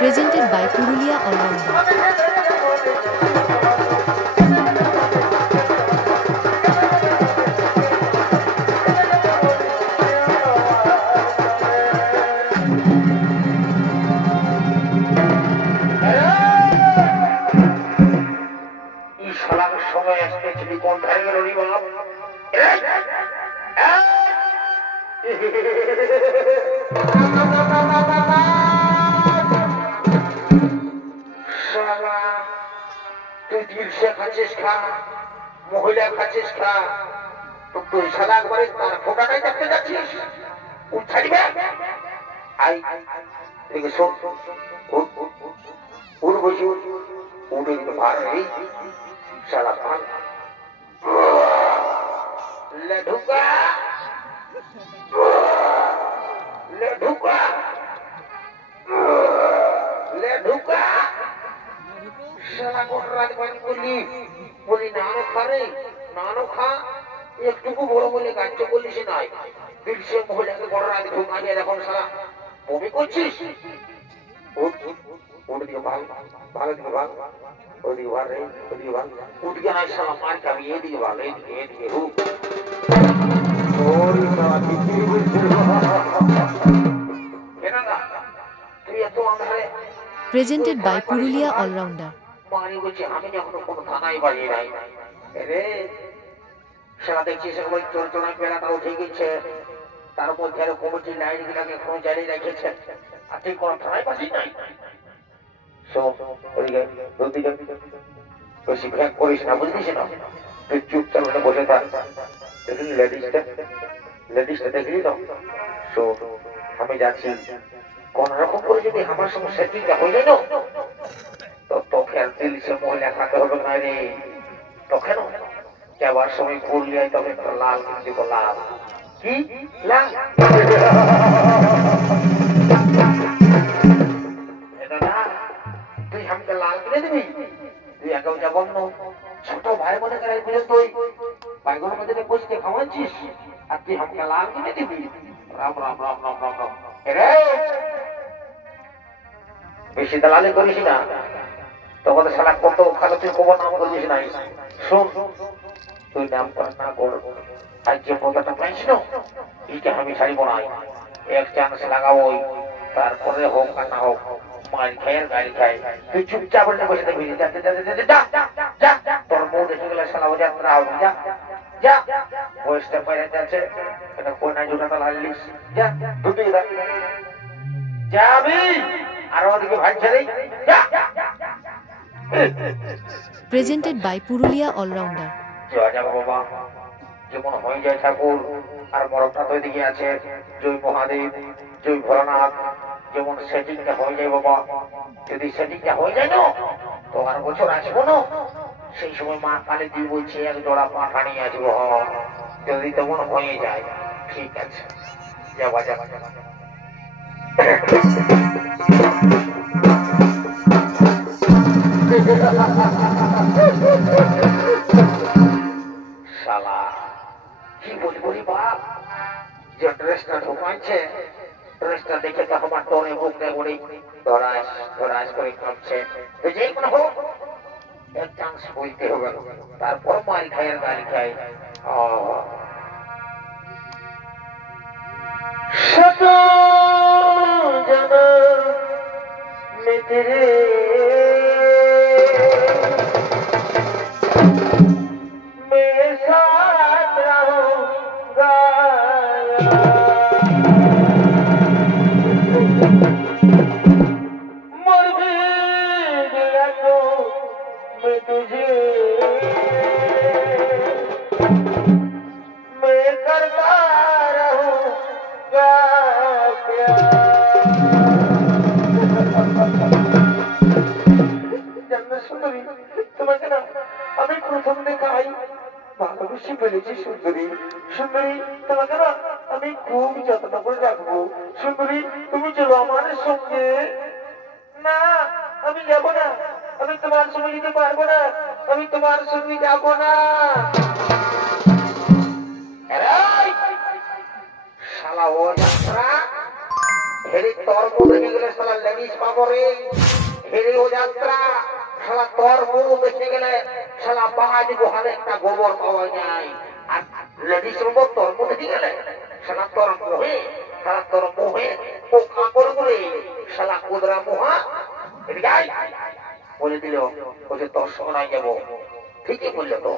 Presented by Purulia All-Rounder. মহিলা খাচ্ছিস খা তুই সাদা করে তার ফোটাটাই দেখতে যাচ্ছিস ছাড়িবে আই এদিকে শোন উঠ বসি উঠে কিন্তু ভার নেই সাদা ভান লেঢুকা লেঢুকা লেঢুকা সারা কোন রাত বাড়ি করলি বলি নানো খা রে নানো খা একটুকু বড় বলে কার্য করলিস নাই বিলসে মহিলাকে বড় রাত ঢুকাইয়ে এখন সারা বমি করছিস ওদিকে ভাগ ভালো দিকে ভাগ ওদিকে ভাগ রে ওদিকে ভাগ ওদিকে নাই সালা মার খাবি এদিকে ভাগ এদিকে হুক ওরে না দিদি কেনা না তুই এত আন্ধারে Presented by Purulia All-Rounder. মানি বলছি আমি যখন কোনো থানায় বাড়ি নাই রে সেটা দেখছি সেগুলো চোরচনা বেড়াটা উঠে গেছে তার মধ্যে আরো কমিটির লাইন গুলাকে এখনো জারি রেখেছে আর তুই কোন থানায় বাসি নাই বেশি ভ্যাক করিস না বুঝলিস না তুই চুপচাপ বসে থাক দেখলি লেডিসটা দেখলি তো আমি যাচ্ছি কোন রকম করে যদি আমার সঙ্গে সেটিংটা হয়ে যায় না তো তোকে দিল সে মহিলা খাতে হবে না রে। তখন যাবার সময় পুরুলিয়ায় তবে একটা লাল কিনে দিব, লাল। কি লাল? তুই আমাকে লাল কিনে দিবি? তুই একেও যাবো না, ছোট ভাই মনে করে বুঝে তুই বাইগর মধ্যে বসতে খাওয়াচ্ছিস আর তুই আমাকে লাল কিনে দিবি? রাম রাম রাম রাম রাম রাম। বেশি দালালি করিস না, তখন সারা কত খালো তুই কবর নাম করিস নাই। শোন, তুই নাম কর না কর, আজ যে পদাটা পাইছি না এইটা আমি ছাড়িব না। এক চান্স লাগাবই, তারপরে হোক আর না হোক মার খাই আর গাড়ি খাই। তুই চুপচাপ বসে থাকবি। তোর বউ দেখে গেলে সালা যাত্রা হবে। যা যা, বয়সটা বাইরে যাচ্ছে, এটা কোনা জুটাটা লাগলিস। যা দুটি যাবি আর ওদিকে ভাই ছেড়ে যা। Presented by Purulia All-Rounder. জয় যাবো বাবা, যেমন হয়ে যায় ঠাকুর। আর বড়টা তো এদিকে আছে, জয় মহাদেব, জয় ভোলানাথ। যেমন সেটিংটা হয়ে যায় বাবা, যদি সেটিংটা হয়ে যায় না তো আর বছর আসবো না, সেই সময় মা কালী দিয়ে বলছে এক জোড়া পাঠা নিয়ে আসবো। যদি তেমন হয়ে যায় ঠিক আছে, যাবা যাবা যাবা। শালা কি বলবো রে বাপ, যে ড্রেসটা ঢোকাচ্ছে, ড্রেসটা দেখে তো আমার ডরে বুকটা উড়ে ধরাস ধরাস করে কাঁপছে। যে কোনো হোক এক চান্স বলতে হবে, তারপর মারি খাই আর গালি খাই। শত জন মিত্রে আমি প্রথম দেখাই ভালোবেসে ফেলেছি সুন্দরী। সুন্দরী, তোমাকে না আমি খুব যত্ন করে রাখবো। সুন্দরী, তুমি চলো আমার সঙ্গে। না, আমি যাব না, আমি তোমার সঙ্গে যেতে পারবো না, আমি তোমার সঙ্গে যাব না। শালা ও যাত্রা হেরে তোর মধ্যে গেলে শালা লেডিস পাবো রে। হেরে ও যাত্রা শালা তোর মুখ দেখতে গেলে শালা বাঙালি গোহালে একটা গোবর পাওয়া যায়। আর লেডিস রোবট তোর মুখ দেখতে গেলে শালা তোর মোহে, শালা তোর মোহে পোকা করে শালা কুদরা মোহা বলে দিল বলছে তোর সঙ্গে নাই যাবো। ঠিকই বললো তো,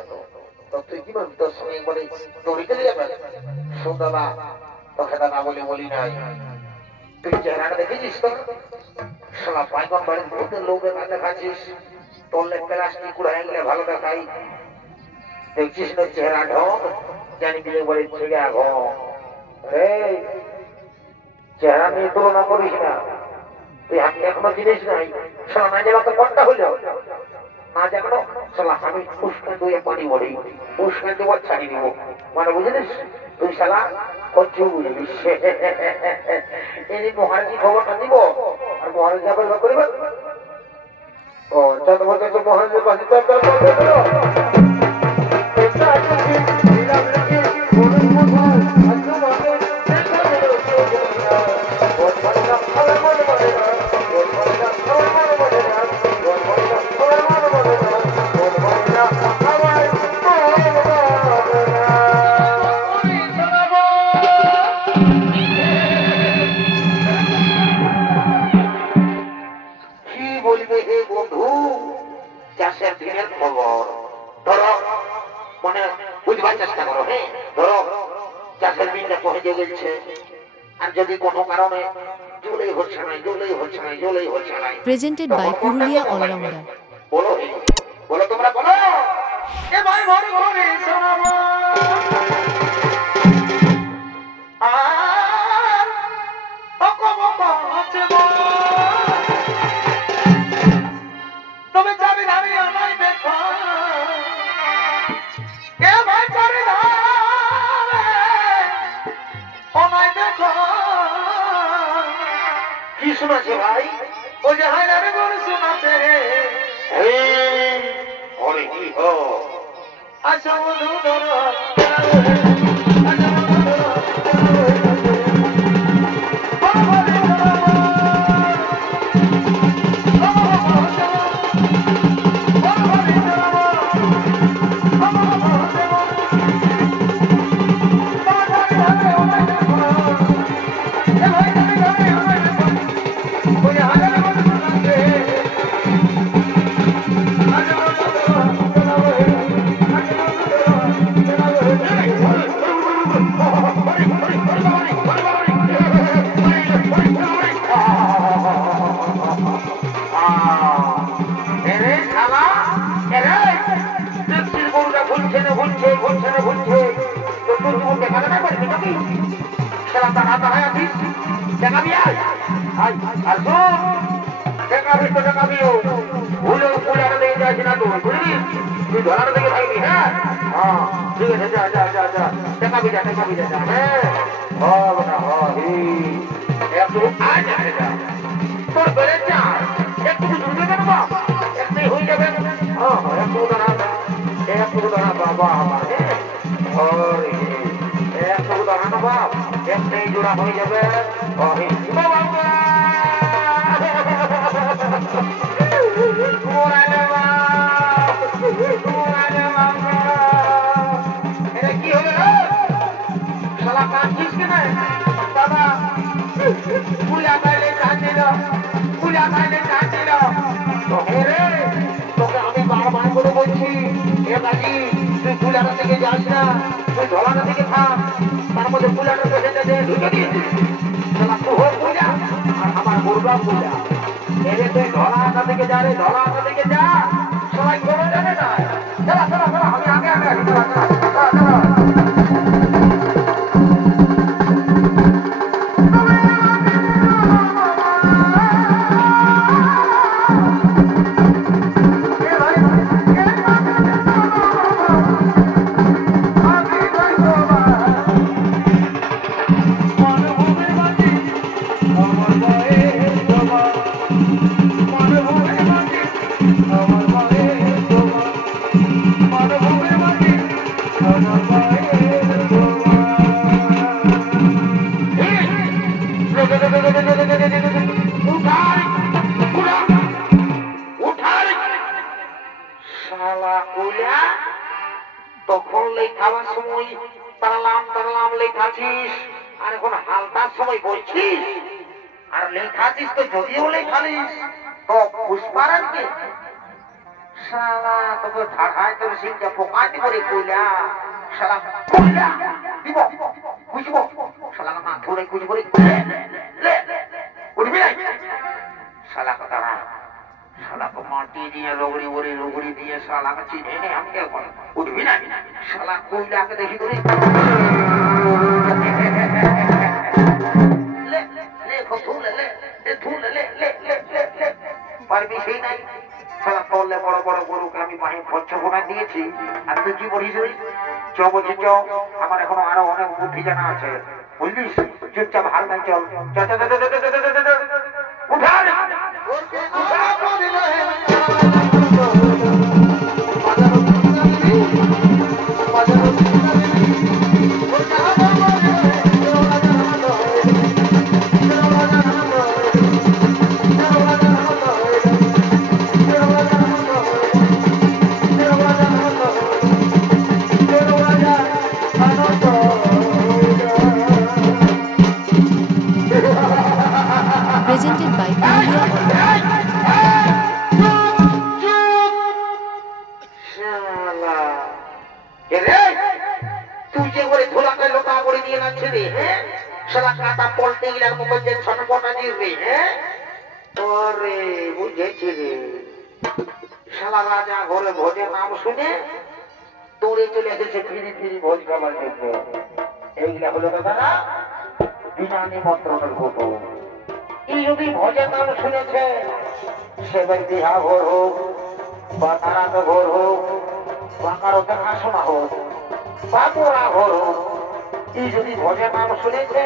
তো তুই কি বলবি তোর সঙ্গে বলে দৌড়ি চলে যাবে? সুন্দরা তোকে না বলে বলি নাই, তুই চেহারাটা দেখেছিস তো? শালা পাইকন বাড়ির ভূতের লোকের না দেখাচ্ছিস, তোরলে প্লাস্টিক উড়াই গেলে ভালো দেখাই। দেখছিস না চেহারা ঢং, জানি বিয়ে বাড়ির ছেলে ঘম। চেহারা নিয়ে তুলনা করিস না, তুই হাতে এখনো জিনিস নাই। শালা না যাবা তো কোনটা হইল না যাবো, শালা আমি পুষ্কান দুয়ে পানি বলি, পুষ্কান দেবো ছাড়ি দিব, মানে বুঝলিস? তুই শালা কচু বুঝলিস। এই মহারাজি খবরটা দিব আর মহারাজ যাবে করিবে। ও চল বলতে তো মহারাজের পাশে Presented by Purulia All-Rounder. বলো বলো তোমরা বলো। এ ভাই ঘরে ঘরে শোনাবো আর অকম আছে আমায় দেখো কে ভাই চরে ধারে আমায় দেখো কি শোনাছে ভাই ও যে হায়নারে বলে শোনাছে ওরে কি হো আচ্ছা বন্ধু ধরো জোড়া হয়ে যাবে কি হবে শালা কাঁদছিস কিনা বাবা পুলিয়া খাইলে কাঁদছিল পুলিয়া খাইলে কাঁদছিল রে তোকে আমি বারবার করে বলছি এ কাকি তুই পুলিয়াটা থেকে যাস না তুই ধলাটা থেকে থাক তার মধ্যে পুলিয়াটা পেছনে দিয়ে ঢুকে দিয়েছিস শালা তোর পূজা আর আমার মুরগা পূজা এরে তুই ধলাটা থেকে যা রে ধলাটা থেকে যা সবাই করে যাবে না চলা চলা চলা আমি আগে আগে আগে চলা চলা চলা চলা তখন লেখাবার সময় তারালাম তারালাম লেখাছিস আর এখন হালতার সময় বলছিস আর লেখাছিস তো যদিও লেখালিস তো পুষ্পারান কে শালা তোকে ঠাড়ায় তোর সিংটা পোকাতে করে কইলা শালা কইলা দিব বুঝবো শালা মা ধরে কুচ করে উঠবি না শালা কথা শালা को माटी दिए रोगड़ी दिए शाला का चीने ने हम क्या कर उठबी ना शाला कोयला के देखी तो ले ले फूल ले फूल ले पर भी সেই নাই শালা তোলে বড় বড় গরু কে আমি পানি পচ্ছ কোনা দিয়েছি আর তুই কি বলিস রে চবজি চ আমার এখনো আরো অনেক বুদ্ধি জানা আছে বুঝলিস চুপচাপ হাল নাই চল উঠা Presented by Purulia রাজা ঘরে ভোজের নাম শুনে দৌড়ে চলে এসেছে ফিরি ফিরি ভোজ খাবার দেখবে এইগুলা হলো দাদা বিনা নিমন্ত্রণের ঘটো এই যদি ভোজের নাম শুনেছে সে ব্যক্তি বিহা ঘর হোক বা তারা তো ঘোর হোক বা কারো দেখাশোনা হোক বা তোরা ঘোর হোক, এই যদি ভজের নাম শুনেছে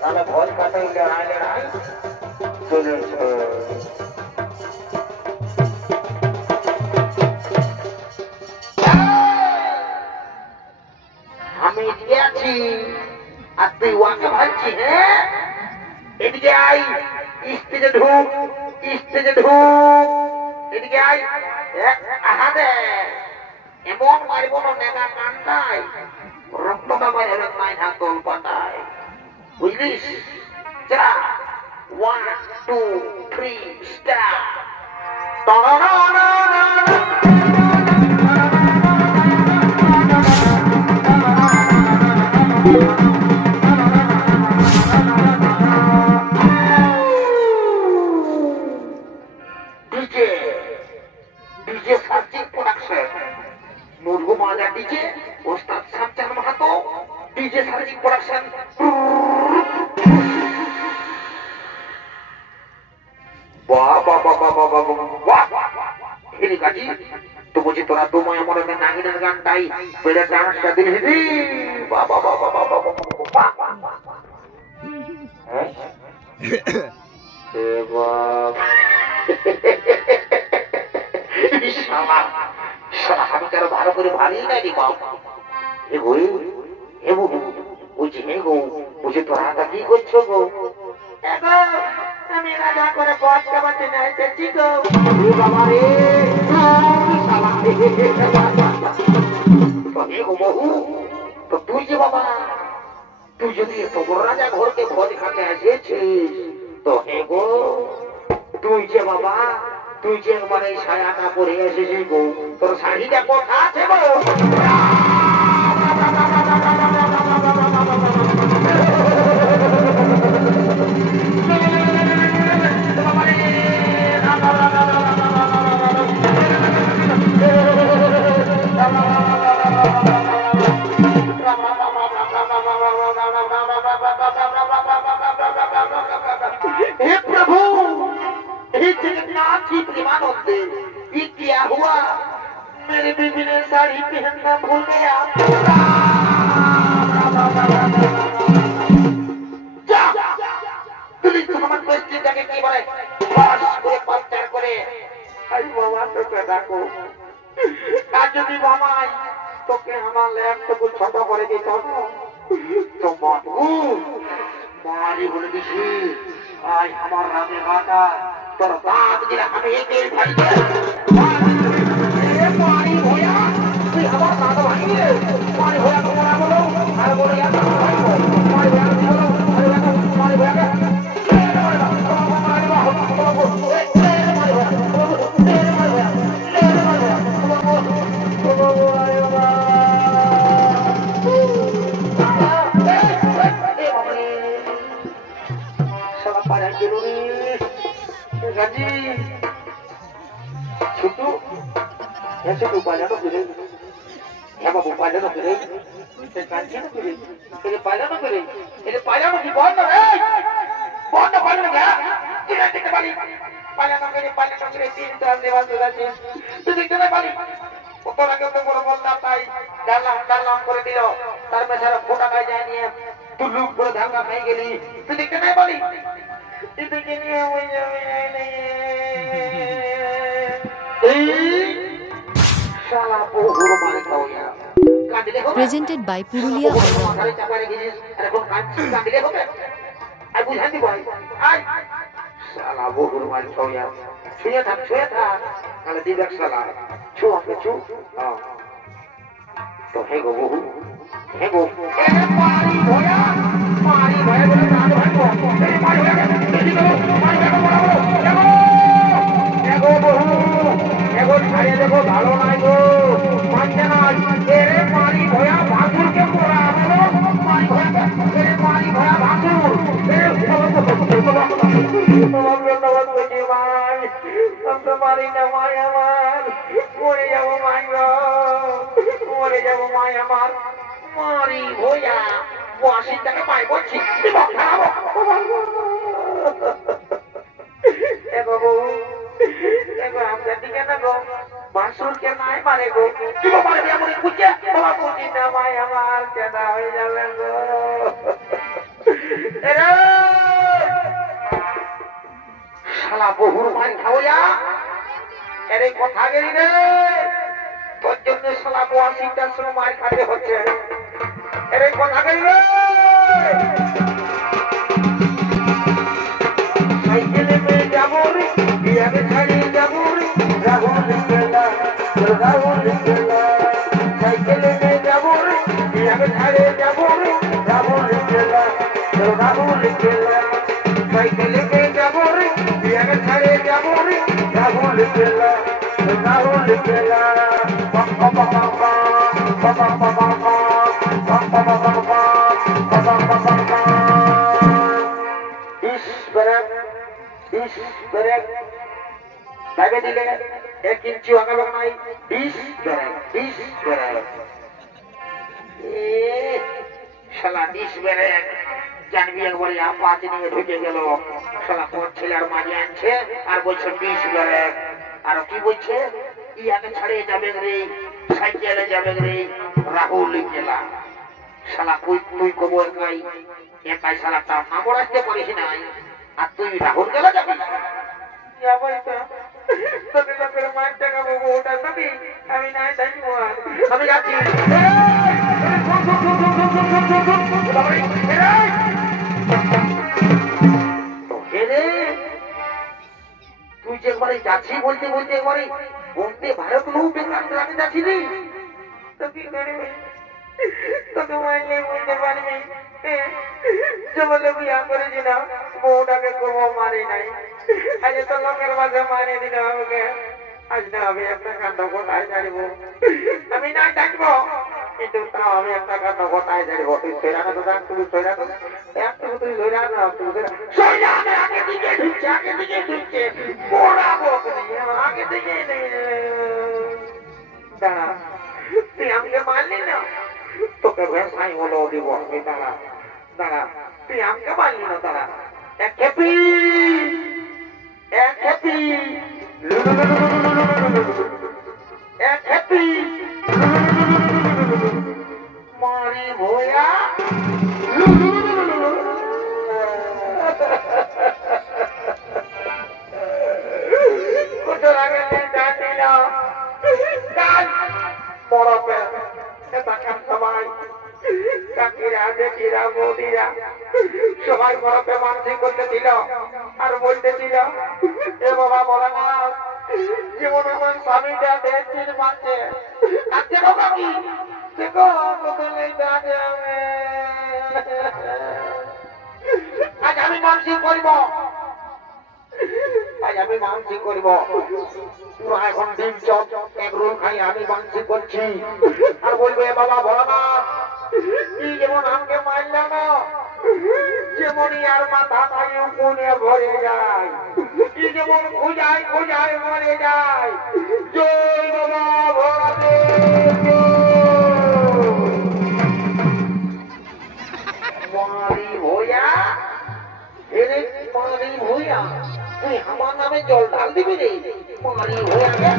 তাহলে ভজ কাটাই লড়াই লড়াই চলেছে। আমি এদিকে আছি আর তুই ওয়াকে ভাবছি। হ্যাঁ এদিকে আই, স্টেজে ঢুক, স্টেজে ঢুক, এদিকে আই। আহারে এমন মারিব না নেগা কান্দায় রক্তটা বাইরে হবে নাই হাত দল পাতায়, বুঝলিস? যা 1 2 3 start. DJ DJ surging production, মুরগু মাজা ডিজে, ওস্তাদ Shamchan Mahato, DJ surging production. বাহ বাহ বাহ বাহ বাহ বাহ বাহ বাহ। হেরি গাজি তো বুঝি তোরা তোমায় আমার নাগিনের গানটাই পেড়ে ডান্সটা দিলি। বাহ বাহ বাহ বাহ বাহ বাহ বাহ। হ্যাঁ আমি কারো ভালো করে ভালোই নাই রে বাপ। হে গো হে গো বলছি, হে গো বলছি তোরা কি করছো গো? আমি রাজা করে পথ কামাতে না এসেছি গো। বাবা রে হে গো বহু, তো তুই যে বাবা, তুই যদি এত বড় রাজা ঘরকে ভোজ খাতে এসেছিস, তো হে গো তুই যে বাবা, তুই যে একবার এই সায়াটা পরে এসেছিস গো, তোর শাড়িটা কোথা আছে গো? हे प्रभु, हे जगन्नाथ जी प्रेमानंद, ये क्या हुआ? मेरी बीवी ने साड़ी पहनना भूल गया। तुम তোমার পরিস্থিতিটাকে কি বলে বাস করে পাঞ্চার করে আই বাবা তোকে ডাকো। আর যদি বাবাই তোকে আমার ল্যাপটপে ছোট করে দিত তো মারি বলে দিছি, আই আমার রাগে গাটা তোর দাঁত দিলে আমি একে ভাই মারি ভয়া, তুই আমার দাঁত ভাঙিয়ে মারি ভয়া তোমরা বলো আর বলো মারি ভয়া মারি ভয়া छोटू ऐसे तो पाला ना करे, या बाबू पाला ना करे, ते कांची ना करे, तेरे पाला ना करे, तेरे पाला ना की बहुत ना है, बहुत ना पाला ना क्या? तेरे देखते पाली, पाला ना करे 3-4 देवाल देगा चीज, तू देखते ना पाली, ऊपर आके तो बोलो बोलना पाई, डाला करे दियो, तार में सारा फोटा खाई जाए नहीं है, तू लूट बोलो धागा खाई के लिए, तू देखते ना पाली, इतने के लिए वही नहीं Presented by Purulia All-Rounder. দেখো ভালো নাই গো, মানছে না এরে মারি ভয়া ভাসুরকে পোড়া হলো, মারি ভয়া ভাসুর মারি না মাই আমার, মরে যাবো মাই গো, মরে যাবো মাই আমার, মারি ভয়া 80 টাকা পাই বলছি দেখো আপনার দিকে না গো মাসুরকে নাই মারে গো কি মারে এমন কুচে বাবা কুচি না ভাই আমার কেদা হয়ে যাবে গো এরে শালা বহুর মার খাওয়া এরে কথা গেলি রে তোর জন্য শালা ৮২টার সময় মার খাতে হচ্ছে এরে কথা গেলি রে সাইকেলে মে যাবো রে বিয়াকে ছাড়িয়ে যাবো রে রাহুল গেলা সাইকেলে মে যাবো রে বিয়াকে ছাড়িয়ে যাবো রে রাহুল গেলা সাইকেলে মে যাবো রে বিয়াকে ছাড়িয়ে যাবো রে রাহুল গেলা ভাবে দিলে 1 ইঞ্চি আগাবে নাই 20 ব্যারেক শালা 20 ব্যারেক জানবি একবারে আপাত নিয়ে ঢুকে গেল শালা কোন ছেলের মাঝে আনছে আর বলছে 20 ব্যারেক আর কি বলছে ইয়াকে ছাড়িয়ে যাবে রে সাইকেলে যাবে রে রাহুল গেলা শালা তুই কবো একাই শালা তার নাম রাখতে পারিস নাই আর তুই রাহুল গেলা যাবি আমি যাচ্ছি তুই যে একবারে যাচ্ছি বলতে বলতে একবারে বলতে ভারত লোক বেকার আমি যাচ্ছি রে তোকে মাইলে বলতে পারবি বলে বিয়া করেছিলাম বউটাকে কোনো মারি নাই আজ তো লোকের মাঝে মারি দিল আমাকে আজ না আমি একটা কাণ্ড কোথায় জানিব আমি না থাকবো কিন্তু তাও আমি একটা কাণ্ড কোথায় জানিব তুই সৈরানো তো দেখ তুমি সৈরানো একটু তুই সৈরানো আগে দিকে ঢুকছে পড়াবো আগে দিকে দাঁড়া তুই আমাকে মারলি না তোকে ব্যবসায় হলো দিব আমি দাঁড়া দাঁড়া তুই আমাকে মারলি না দাঁড়া এক খেপি মারি ভোয়া কোথাও আগে জানি না মরপে এটাকার সবাই কাকিরা জেঠিরা বৌদিরা সবাই মরপে মানসিক করতে দিল আর বলতে দিল এ বাবা বলে না জীবন আমার স্বামীটা 1.5 দিন মানছে আর দেখো কাকি দেখো আজ আমি মানসিক করব পুরো এখন দিন চক এক রোল খাই আমি মানসিক করছি আর বলবে বাবা বলো না কি যেমন আমাকে মারল না যেমনই আর মাথা নাই কোনে ভরে যায় কি যেমন খুঁজায় মরে যায় জয় বাবা ভরাতে মারি ভইয়া তুই আমার নামে জল ঢাল দিবি রে মারি ভইয়া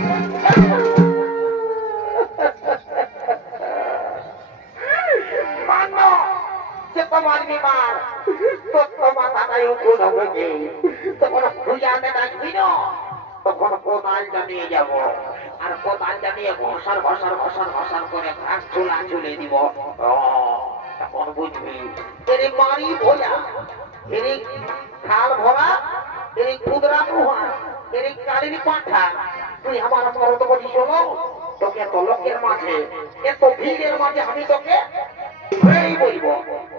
মারবি মার তোর তো মাথা নাই উকুন হবে তখন খুঁজাতে ডাকবি না তখন কোদাল জানিয়ে যাব আর কোদাল জানিয়ে ঘষার করে ঘাস চুলে দিব তখন বুঝবি এরে মারি ভোলা এরে খাল ভরা এরে ক্ষুদ্রা মুহা এরে কালির পাঠা তুই আমার মরত বলি শোনো তোকে এত লোকের মাঝে এত ভিড়ের মাঝে আমি তোকে এই বলব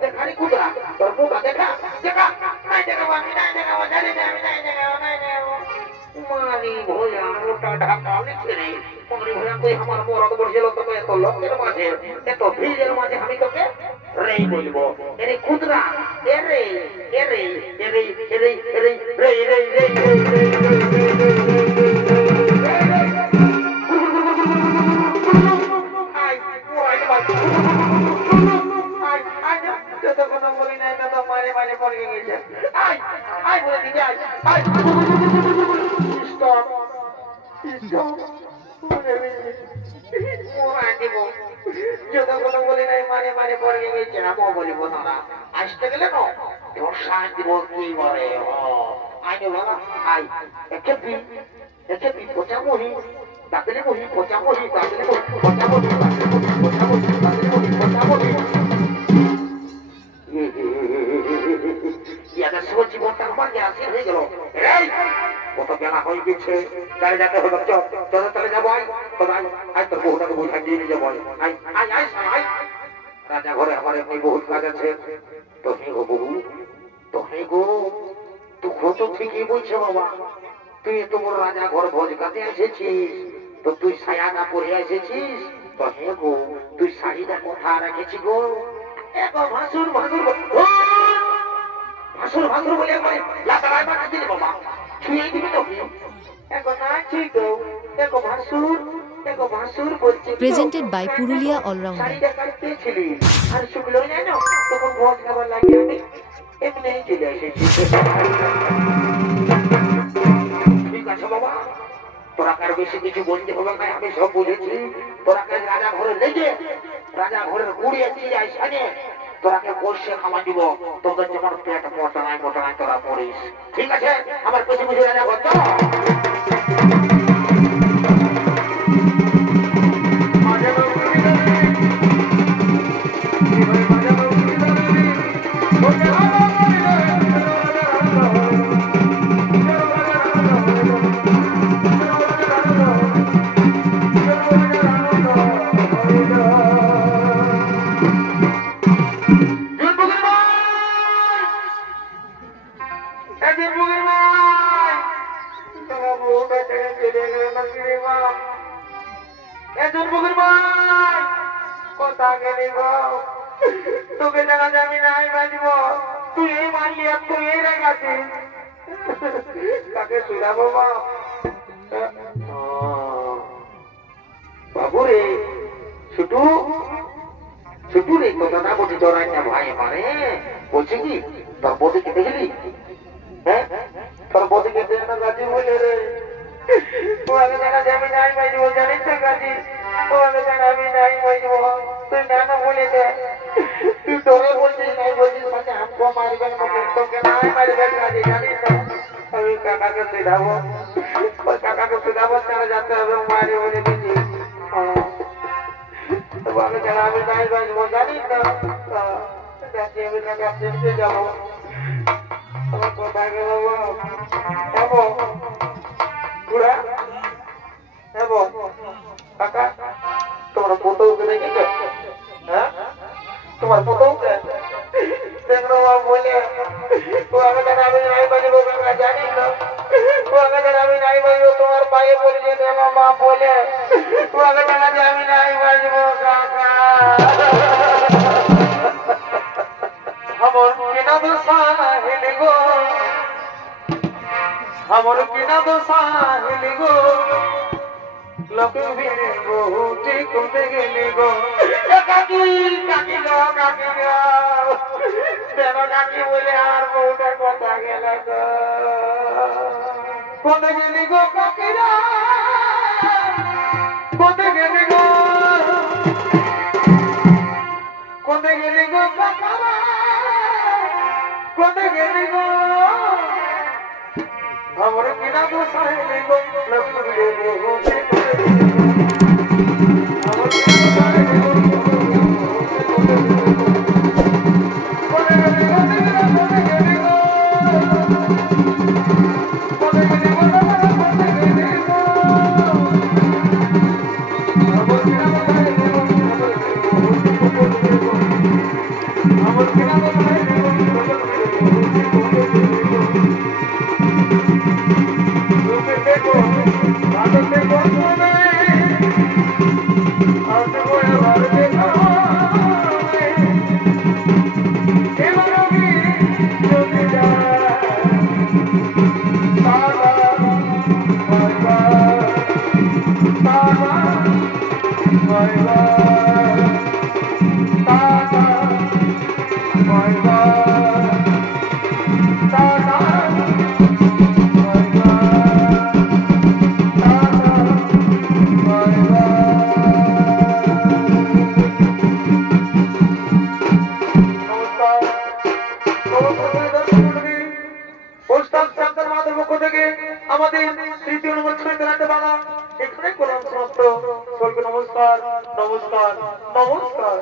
দেখানি কুদরা তোর মুখটা দেখা নাই দেখাবো আমি নাই দেখাবো জানি না আমি নাই দেখাবো মারি ভোলা মোটা ঢাকা লিখে রে মারি ভোলা তুই আমার মরদ বসছিল তোকে এত লোকের মাঝে এত ভিড়ের মাঝে আমি তোকে রেই বলব এরে কুদরা এরে মোরা দিব যত কথা বলি নাই মানে মানে পড়ে গেছে না বলিব না আসতে গেলে না তোর সাহায্য দিব কি বলে আইনে বাবা আই একে বি পচা মহি তাকলে মহি পচা মহি তাকলে মহি পচা মহি তাকলে মহি পচা মহি তাকলে মহি পচা মহি ইয়াদের সব জীবনটা আমার গ্যাসে হয়ে গেল এই কত বেলা হয়ে গেছে চলে যেতে হবে চলে যাবো আই তোর বহুটাকে বুঝা দিয়ে নিয়ে যাবো আই রাজা ঘরে আমার এমনি বহুত কাজ আছে তো হে গো বহু তো হে গো তুই তো ঠিকই বলছে বাবা তুই এত বড় রাজা ঘর ভোজ খাতে এসেছিস তো তুই ছায়া না পরে এসেছিস তো হে গো তুই শাড়িটা কোথা রেখেছি গো ভাসুর ভাসুর ভাসুর ভাসুর বলে মানে লাতারায় মারা দিলে বাবা ছুঁয়ে দিবি তো এখন আছি তো দেখো ভাসুর বলছি Presented by Purulia All-Rounder. শাড়িটা কাটতেছিলি আর শুকলো জানো তখন ভোজ খাবার লাগে আমি এমনি চলে এসেছি ঠিক আছে বাবা তোরা কার বেশি কিছু বলতে হবে না আমি সব বুঝেছি তোরা কাজ রাজা ঘরে লেগে রাজা ঘরের গুড়িয়ে দিয়ে আইসানে তোরাকে বসে খাওয়া দিব তোদের যেমন পেট মোটানায় তোরা পড়িস ঠিক আছে আমার পেছনে পেছনে রাজা ঘর তো তোকে জানা যাবি না বাজব তুই এই মারলি আর তুই এই রেখাছিস কাকে শুধাবো বাবু রে ছুটু ছুটু রে কথাটা বলছি তোর একটা ভাই মানে বলছি কি তোর বদি কেটে গেলি হ্যাঁ তোর বদি কেটে না গাছি বলে রে ওকে জানা যাবি নাই বাজব জানিস তো গাছি ওকে জানা আমি নাই বাজব তুই না বলে দে তুই তোরে বলছিস নাই বলছিস মানে আমকো মারবেন মানে তোকে নাই মারবেন গাছি জানিস তো আমি কাকাকে শুধাবো ওই কাকাকে শুধাবো তারা যাতে হবে মারি বলে দিচ্ছি ওকে জানা আমি নাই বাজব জানিস তো গাছি আমি কাকা চিনতে যাবো আমার কোথায় গেল যাবো বুড়া যাবো কাকা তোমার ফটোকে দেখেছো হ্যাঁ তোমার ফটোকে দেখলো বলে ওকে জানা আমি নাই বাজবো কাকা জানিস না ওকে জানা আমি নাই বাজবো তোমার পায়ে পড়েছে দেবো মা বলে ওকে জানা যে আমি নাই বাজবো কাকা আমার কিনা দোষা হেলে গো আমার কিনা দোষা হেলে গো লোকে ভিড়ে বহুটি করতে গেলে গো কাকি কাকি গো কাকি গো কেন কাকি বলে আর বউটার কথা গেল গো কোথায় গেলি গো কাকিরা কোথায় গেলি গো কোথায় গেলি গো কাকারা কোথায় গেলি গো আমার কিনা তো সাহেলে গো লোকে ভিড়ে বহুটি Bye. ওস্তাদ শান্তর মাহাতের পক্ষ থেকে আমাদের তৃতীয় নম্বর ছবিতে বাংলা এখানে করলাম সমাপ্ত। সকলকে নমস্কার নমস্কার নমস্কার।